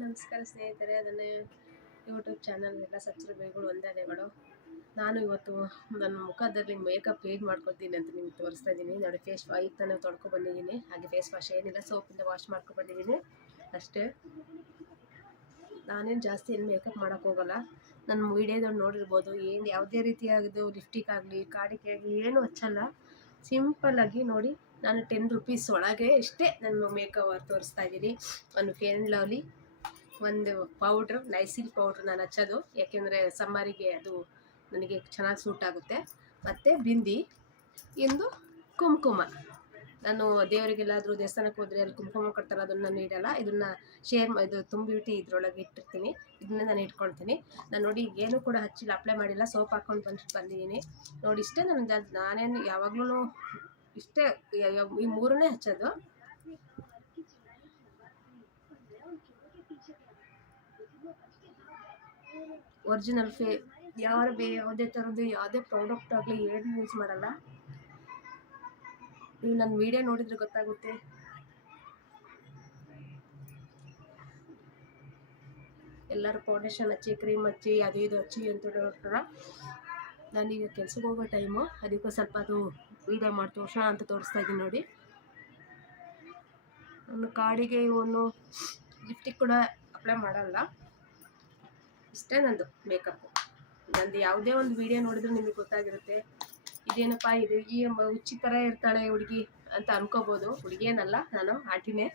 ನಮಸ್ಕಾರ ಸ್ನೇಹಿತರೆ, ಅದನ್ನೇ ಯೂಟ್ಯೂಬ್ ಚಾನಲ್ ಎಲ್ಲ ಸಬ್ಸ್ಕ್ರೈಬರ್ಗಳು ವಂದನೆಗಳು. ನಾನು ಇವತ್ತು ನನ್ನ ಮುಖದಲ್ಲಿ ಮೇಕಪ್ ಹೇಗೆ ಮಾಡ್ಕೊತೀನಿ ಅಂತ ನಿಮ್ಗೆ ತೋರಿಸ್ತಾ ಇದ್ದೀನಿ ನೋಡಿ. ಫೇಸ್ ಈಗ ತಾನೇ ತೊಳ್ಕೊ ಬಂದಿದ್ದೀನಿ. ಹಾಗೆ ಫೇಸ್ ವಾಶ್ ಏನಿಲ್ಲ, ಸೋಪಿಂದ ವಾಶ್ ಮಾಡ್ಕೊ ಬಂದಿದ್ದೀನಿ ಅಷ್ಟೇ. ನಾನೇನು ಜಾಸ್ತಿ ಏನು ಮೇಕಪ್ ಮಾಡೋಕ್ಕೆ ಹೋಗಲ್ಲ. ನನ್ನ ವೀಡಿಯೋದಲ್ಲಿ ನೋಡಿರ್ಬೋದು, ಏನು ಯಾವುದೇ ರೀತಿಯಾಗಿದ್ದು ಲಿಫ್ಟಿಕ್ ಆಗಲಿ ಕಾಡಿಗೆ ಆಗಲಿ ಏನೂ ಹಚ್ಚಲ್ಲ. ಸಿಂಪಲ್ಲಾಗಿ ನೋಡಿ, ನಾನು 10 ರೂಪೀಸ್ ಒಳಗೆ ಇಷ್ಟೇ ನನ್ನ ಮೇಕಪ್ ತೋರಿಸ್ತಾ ಇದ್ದೀನಿ. ಒಂದು ಫೇರ್ ಆ್ಯಂಡ್ ಲವ್ಲಿ, ಒಂದು ಪೌಡ್ರು, ನೈಸಿಲ್ ಪೌಡ್ರ್ ನಾನು ಹಚ್ಚೋದು, ಯಾಕೆಂದರೆ ಸಮ್ಮರಿಗೆ ಅದು ನನಗೆ ಚೆನ್ನಾಗಿ ಸೂಟ್ ಆಗುತ್ತೆ. ಮತ್ತು ಬಿಂದಿ, ಇಂದು ಕುಂಕುಮ. ನಾನು ದೇವರಿಗೆಲ್ಲಾದರೂ ದೇವಸ್ಥಾನಕ್ಕೆ ಹೋದರೆ ಅಲ್ಲಿ ಕುಂಕುಮ ಕೊಡ್ತಾರೆ, ಅದನ್ನು ನಾನು ಇಡಲ್ಲ. ಇದನ್ನು ಇದು ತುಂಬಿಟ್ಟು ಇದರೊಳಗೆ ಇಟ್ಟಿರ್ತೀನಿ. ಇದನ್ನ ನಾನು ಇಟ್ಕೊಳ್ತೀನಿ. ನಾನು ನೋಡಿ ಏನು ಕೂಡ ಹಚ್ಚಿಲ್ಲ, ಅಪ್ಲೈ ಮಾಡಿಲ್ಲ, ಸೋಪ್ ಹಾಕ್ಕೊಂಡು ಬಂದಿದ್ದೀನಿ ನೋಡಿ. ಇಷ್ಟೇ ನಾನೇನು ಯಾವಾಗಲೂ ಇಷ್ಟೇ ಈ ಮೂರನ್ನೇ ಹಚ್ಚೋದು. ಒರಿಜಿನಲ್ ಯಾವುದೇ ಥರದ್ದು ಯಾವುದೇ ಪ್ರಾಡಕ್ಟ್ ಆಗಲಿ ಏನು ಯೂಸ್ ಮಾಡಲ್ಲ. ನೀವು ನನ್ನ ವಿಡಿಯೋ ನೋಡಿದ್ರೆ ಗೊತ್ತಾಗುತ್ತೆ. ಎಲ್ಲರೂ ಫೌಂಡೇಶನ್ ಹಚ್ಚಿ, ಕ್ರೀಮ್ ಹಚ್ಚಿ, ಅದು ಇದು ಹಚ್ಚಿ ಅಂತ ಹೇಳ್ತಾರೆ. ನಾನೀಗ ಕೆಲ್ಸಕ್ಕೆ ಹೋಗೋ ಟೈಮು, ಅದಕ್ಕೆ ಸ್ವಲ್ಪ ಅದು ವಿಡಿಯೋ ಮಾಡಿ ತೋರ್ಸೋಣ ಅಂತ ತೋರಿಸ್ತಾ ಇದ್ದೀನಿ ನೋಡಿ. ನಾನು ಕಾಡಿಗೆ ಇವನು ಲಿಫ್ಟಿಕ್ ಕೂಡ ಅಪ್ಲೈ ಮಾಡಲ್ಲ. ಇಷ್ಟೇ ನಂದು ಮೇಕಪ್ಪು. ನಂದು ಯಾವುದೇ ಒಂದು ವಿಡಿಯೋ ನೋಡಿದ್ರೆ ನಿಮಗೆ ಗೊತ್ತಾಗಿರುತ್ತೆ, ಇದೇನಪ್ಪ ಇದು ಈ ಹುಚ್ಚಿ ಥರ ಇರ್ತಾಳೆ ಹುಡುಗಿ ಅಂತ ಅನ್ಕೋಬೋದು. ಹುಡುಗಿಯೇನಲ್ಲ, ನಾನು ಆಂಟಿನೇ.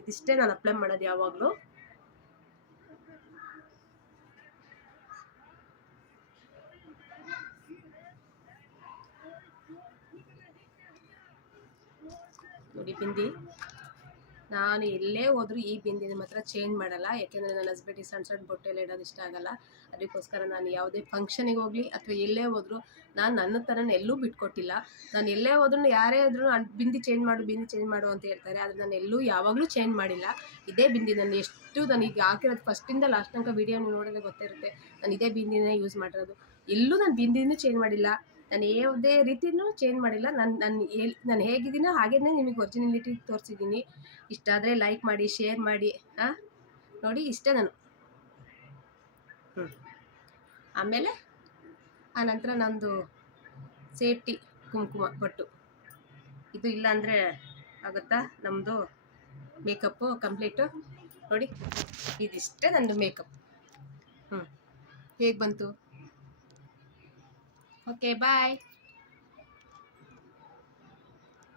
ಇದಿಷ್ಟೇ ನಾನು ಅಪ್ಲೈ ಮಾಡೋದು ಯಾವಾಗಲೂ. ನೋಡಿ ಬಿಂದಿ, ನಾನು ಎಲ್ಲೇ ಹೋದರೂ ಈ ಬಿಂದಿನ ಮಾತ್ರ ಚೇಂಜ್ ಮಾಡಲ್ಲ. ಯಾಕೆಂದರೆ ನನ್ನ ಹಸ್ಬೆಂಡಿಗೆ ಸಣ್ಣ ಸಣ್ಣ ಬೊಟ್ಟೆಲ್ಲ ಇಡೋದು ಇಷ್ಟ ಆಗಲ್ಲ. ಅದಕ್ಕೋಸ್ಕರ ನಾನು ಯಾವುದೇ ಫಂಕ್ಷನಿಗೆ ಹೋಗಲಿ ಅಥವಾ ಎಲ್ಲೇ ಹೋದರೂ ನಾನು ನನ್ನ ಥರನ ಎಲ್ಲೂ ಬಿಟ್ಕೊಟ್ಟಿಲ್ಲ. ನಾನು ಎಲ್ಲೇ ಹೋದ್ರೂ ಯಾರೇ ಆದರೂ ಬಿಂದಿ ಚೇಂಜ್ ಮಾಡು ಅಂತ ಹೇಳ್ತಾರೆ. ಆದರೆ ನಾನು ಎಲ್ಲೂ ಯಾವಾಗಲೂ ಚೇಂಜ್ ಮಾಡಿಲ್ಲ. ಇದೇ ಬಿಂದಿ ನಾನು ನನಗೆ ಹಾಕಿರೋದು ಫಸ್ಟಿಂದ ಲಾಸ್ಟ್ ತನಕ ವೀಡಿಯೋ ನೀವು ನೋಡಿದ್ರೆ ಗೊತ್ತಿರುತ್ತೆ. ನಾನು ಇದೇ ಬಿಂದಿನೇ ಯೂಸ್ ಮಾಡಿರೋದು. ಎಲ್ಲೂ ನಾನು ಬಿಂದಿನೂ ಚೇಂಜ್ ಮಾಡಿಲ್ಲ. ನಾನು ಯಾವುದೇ ರೀತಿಯೂ ಚೇಂಜ್ ಮಾಡಿಲ್ಲ. ನಾನು ಹೇಗಿದ್ದೀನೋ ಹಾಗೇ ನಿಮಗೆ ಒರಿಜಿನಲಿಟಿ ತೋರಿಸಿದ್ದೀನಿ. ಇಷ್ಟ ಆದರೆ ಲೈಕ್ ಮಾಡಿ, ಶೇರ್ ಮಾಡಿ. ನೋಡಿ ಇಷ್ಟೇ ನಾನು. ಆಮೇಲೆ ಆನಂತರ ನಂದು ಸೇಫ್ಟಿ ಕುಂಕುಮ ಬೊಟ್ಟು, ಇದು ಇಲ್ಲ ಅಂದರೆ ಆಗುತ್ತಾ ನಮ್ಮದು ಮೇಕಪ್ಪು ಕಂಪ್ಲೀಟು. ನೋಡಿ ಇದಿಷ್ಟೇ ನಂದು ಮೇಕಪ್. ಹೇಗೆ ಬಂತು? ಓಕೆ, ಬಾಯ್.